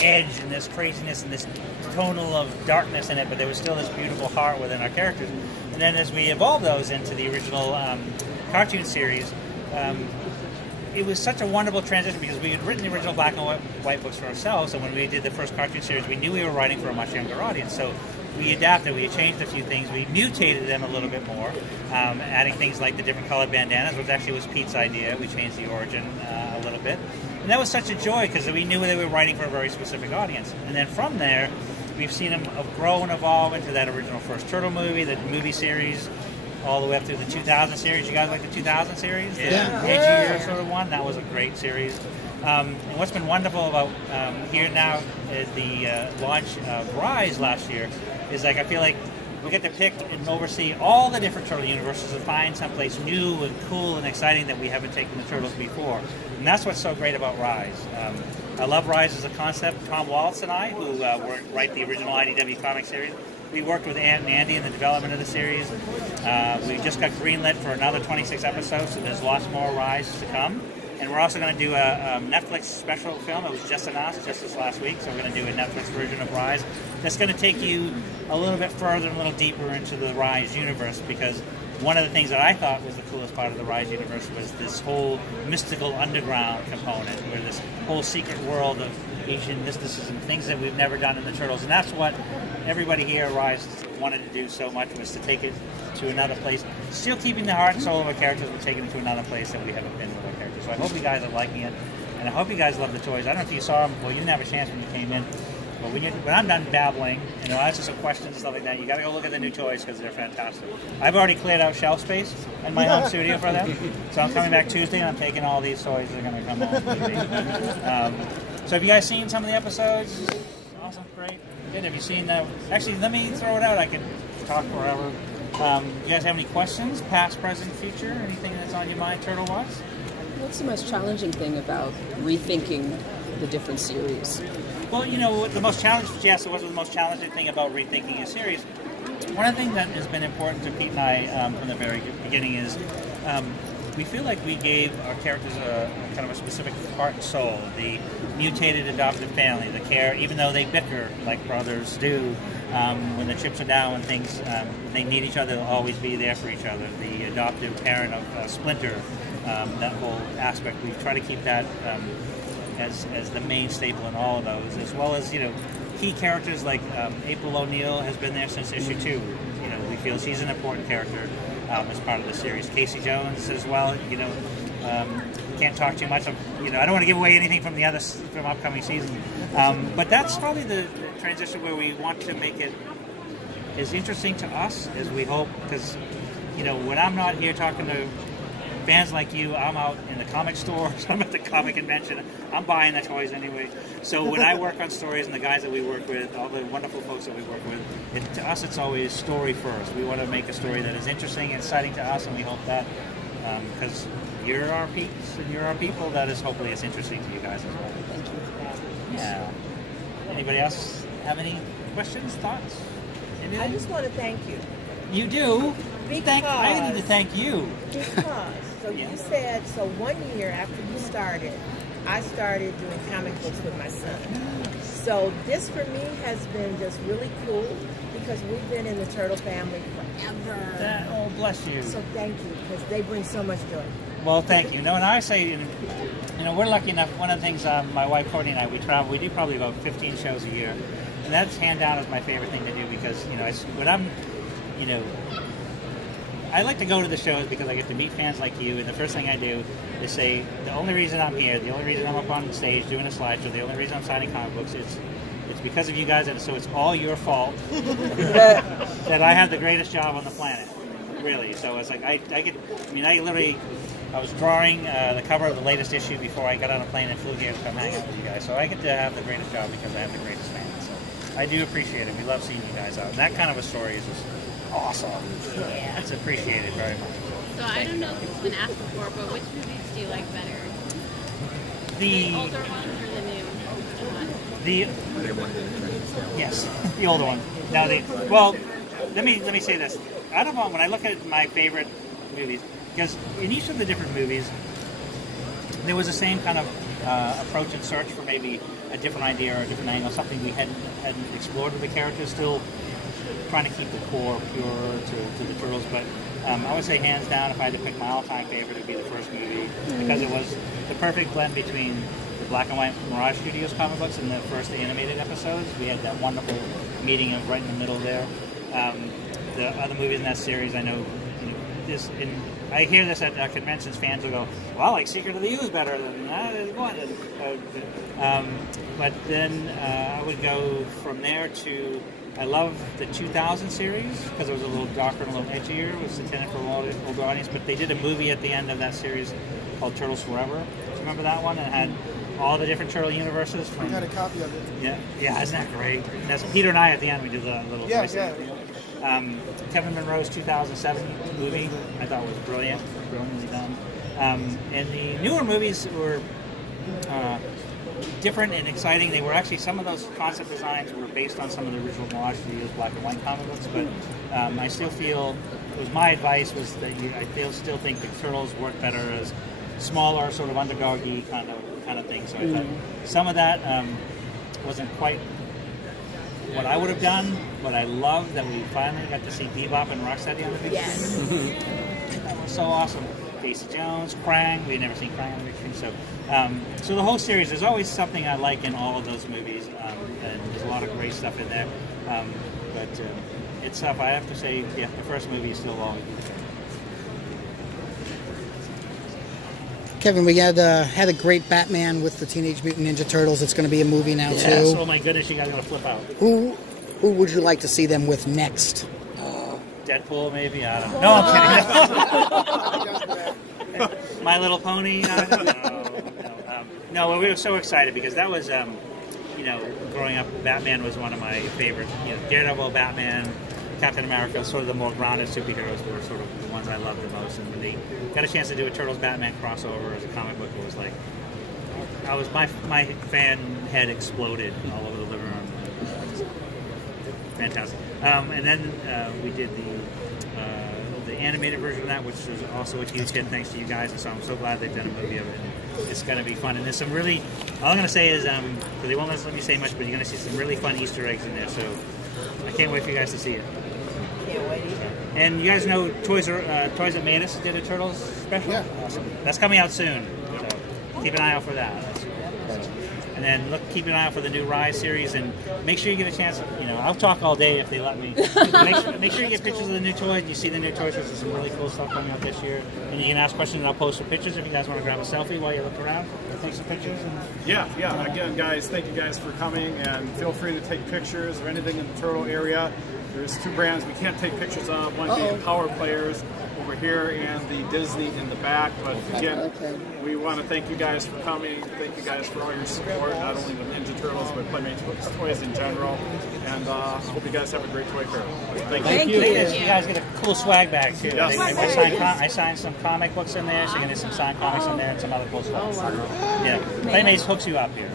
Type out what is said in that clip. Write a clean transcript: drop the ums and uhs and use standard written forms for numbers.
edge and this craziness and this tonal of darkness in it, but there was still this beautiful heart within our characters. And then as we evolved those into the original cartoon series, it was such a wonderful transition because we had written the original black and white books for ourselves, and when we did the first cartoon series, we knew we were writing for a much younger audience. So we adapted, we changed a few things, we mutated them a little bit more, adding things like the different colored bandanas, which actually was Pete's idea. We changed the origin a little bit. And that was such a joy because we knew they were writing for a very specific audience. And then from there, we've seen them grow and evolve into that original first Turtle movie, the movie series, all the way up through the 2000 series. You guys like the 2000 series? Yeah. The edgier sort of one. That was a great series. And what's been wonderful about here now is the launch of Rise last year is like I feel like we get to pick and oversee all the different Turtle universes and find someplace new and cool and exciting that we haven't taken the Turtles before. And that's what's so great about Rise. I love Rise as a concept. Tom Wallace and I, who write the original IDW comic series, we worked with Ant and Andy in the development of the series. We just got greenlit for another 26 episodes, so there's lots more Rise to come. And we're also going to do a Netflix special film. It was just announced just this last week, so we're going to do a Netflix version of Rise. That's going to take you a little bit further and a little deeper into the Rise universe, because one of the things that I thought was the coolest part of the Rise universe was this whole mystical underground component, where this whole secret world of Asian mysticism, things that we've never done in the Turtles. And that's what everybody here at Rise wanted to do so much, was to take it to another place. Still keeping the heart and soul of our characters, but taking it to another place that we haven't been with our characters. So I hope you guys are liking it, and I hope you guys love the toys. I don't know if you saw them. Well, you didn't have a chance when you came in. But when I'm done babbling, I'll answer some questions and stuff like that, you got to go look at the new toys because they're fantastic. I've already cleared out shelf space in my home studio for them. So I'm coming back Tuesday and I'm taking all these toys that are going to come on TV. So have you guys seen some of the episodes? Awesome, great. Good. Have you seen that? Actually, let me throw it out. I can talk forever. You guys have any questions? Past, present, future? Anything that's on your mind, Turtle-wise? What's the most challenging thing about rethinking the different series? Well, the most challenging, yes, it was the most challenging thing about rethinking a series. One of the things that has been important to Pete and I from the very beginning is we feel like we gave our characters a kind of a specific heart and soul. The mutated adoptive family, the care, even though they bicker like brothers do, when the chips are down and things, they need each other, they'll always be there for each other. The adoptive parent of Splinter, that whole aspect, we try to keep that as the main staple in all of those, as well as key characters like April O'Neil has been there since issue 2. We feel she's an important character as part of the series. Casey Jones as well. Can't talk too much. I don't want to give away anything from from upcoming seasons, but that's probably the transition where we want to make it as interesting to us as we hope, because when I'm not here talking to fans like you, I'm out in the comic stores, I'm at the comic convention, I'm buying the toys anyway. So when I work on stories and the guys that we work with, all the wonderful folks that we work with, to us it's always story first. We want to make a story that is interesting and exciting to us, and we hope that, because you're our peeps and you're our people, that is hopefully it's interesting to you guys as well. Thank you. Yeah. Anybody else have any questions, thoughts? Anything? I just want to thank you. You do? Because I need to thank you. So Yeah. you said, 1 year after you started, I started doing comic books with my son. So this for me has been just really cool because we've been in the Turtle family forever. Oh, bless you. So thank you, because they bring so much joy. Well, thank you. And I say, we're lucky enough. One of the things my wife Courtney and I, we travel. We do probably about 15 shows a year, and that's hand down is my favorite thing to do because when I'm, I like to go to the shows because I get to meet fans like you, and the first thing I do is say, the only reason I'm here, the only reason I'm up on stage doing a slideshow, the only reason I'm signing comic books is it's because of you guys, and so it's all your fault that I have the greatest job on the planet, really. So it's like, I was drawing the cover of the latest issue before I got on a plane and flew here to come hang out with you guys. So I get to have the greatest job because I have the greatest fans. So I do appreciate it. We love seeing you guys out. And that kind of a story is just awesome. Yeah. It's appreciated very much. So I don't know if it's been asked before, but which movies do you like better? The older ones or the new ones? Yes, the older one. Now let me say this. Out of all, when I look at my favorite movies, because in each of the different movies, there was the same kind of approach and search for maybe a different idea or a different angle, something we hadn't explored with the characters. Still trying to keep the core pure to the Turtles, but I would say hands down, if I had to pick my all-time favorite, it would be the first movie, because it was the perfect blend between the black and white Mirage Studios comic books and the first animated episodes. We had that wonderful meeting of right in the middle there. The other movies in that series, I know, I hear this at conventions, fans will go, well, like Secret of the Ooze better than that. But then I would go from there to, I love the 2000 series because it was a little darker and a little edgier. It was intended for an older audience, but they did a movie at the end of that series called Turtles Forever. Do you remember that one? And it had all the different Turtle universes. I got a copy of it. Yeah, isn't that great? And that's Peter and I at the end. We did the little voice. Kevin Monroe's 2007 movie, I thought was brilliantly done. And the newer movies were different and exciting. They were actually, some of those concept designs were based on some of the original Mirage Studios black and white comic books, but I still feel, it was my advice was that still think the Turtles work better as smaller, sort of underdog-y kind of thing. So I thought some of that wasn't quite what I would have done, but I love that we finally got to see Bebop and Rocksteady on the big screen. That was so awesome. Daisy Jones, Krang. We'd never seen Krang on the big screen. So the whole series, there's always something I like in all of those movies, and there's a lot of great stuff in there. But it's tough. I have to say, yeah, the first movie is still always. Kevin, we had a great Batman with the Teenage Mutant Ninja Turtles. It's going to be a movie now, too. Oh my goodness, you guys are going to flip out. Who would you like to see them with next? Deadpool, maybe? I don't know. No, I'm kidding. My Little Pony? No, we were so excited because that was, growing up, Batman was one of my favorite. Daredevil, Batman, Captain America, sort of the more grounded superheroes were sort of the ones I loved the most. And when they got a chance to do a Turtles Batman crossover as a comic book, it was like, my fan head exploded all over the living room. Fantastic. And then we did the animated version of that, which was also a huge hit thanks to you guys. And so I'm so glad they've done a movie of it. It's going to be fun. And there's some really, all I'm going to say is, because they won't let me say much, but you're going to see some really fun Easter eggs in there. So I can't wait for you guys to see it. Can't wait. And you guys know Toys That Made Us did a Turtles special? Yeah. Awesome. That's coming out soon. So keep an eye out for that. And then keep an eye out for the new Rise series, and make sure you get a chance. I'll talk all day if they let me. make sure you get pictures of the new toys. And you see the new toys. There's some really cool stuff coming out this year, and you can ask questions, and I'll post some pictures if you guys want to grab a selfie while you look around. Take some pictures. Yeah. Again, guys, thank you guys for coming, and feel free to take pictures or anything in the Turtle area. There's two brands we can't take pictures of. One being Power Players over here and the Disney in the back. But again, we want to thank you guys for coming. Thank you guys for all your support, not only with Ninja Turtles, but Playmates Toys in general. And I hope you guys have a great toy fair. Thank you. You guys get a cool swag bag too. Yes. I signed some comic books in there, so you're going to get some signed comics in there and some other cool stuff. Yeah, Playmates hooks you up here.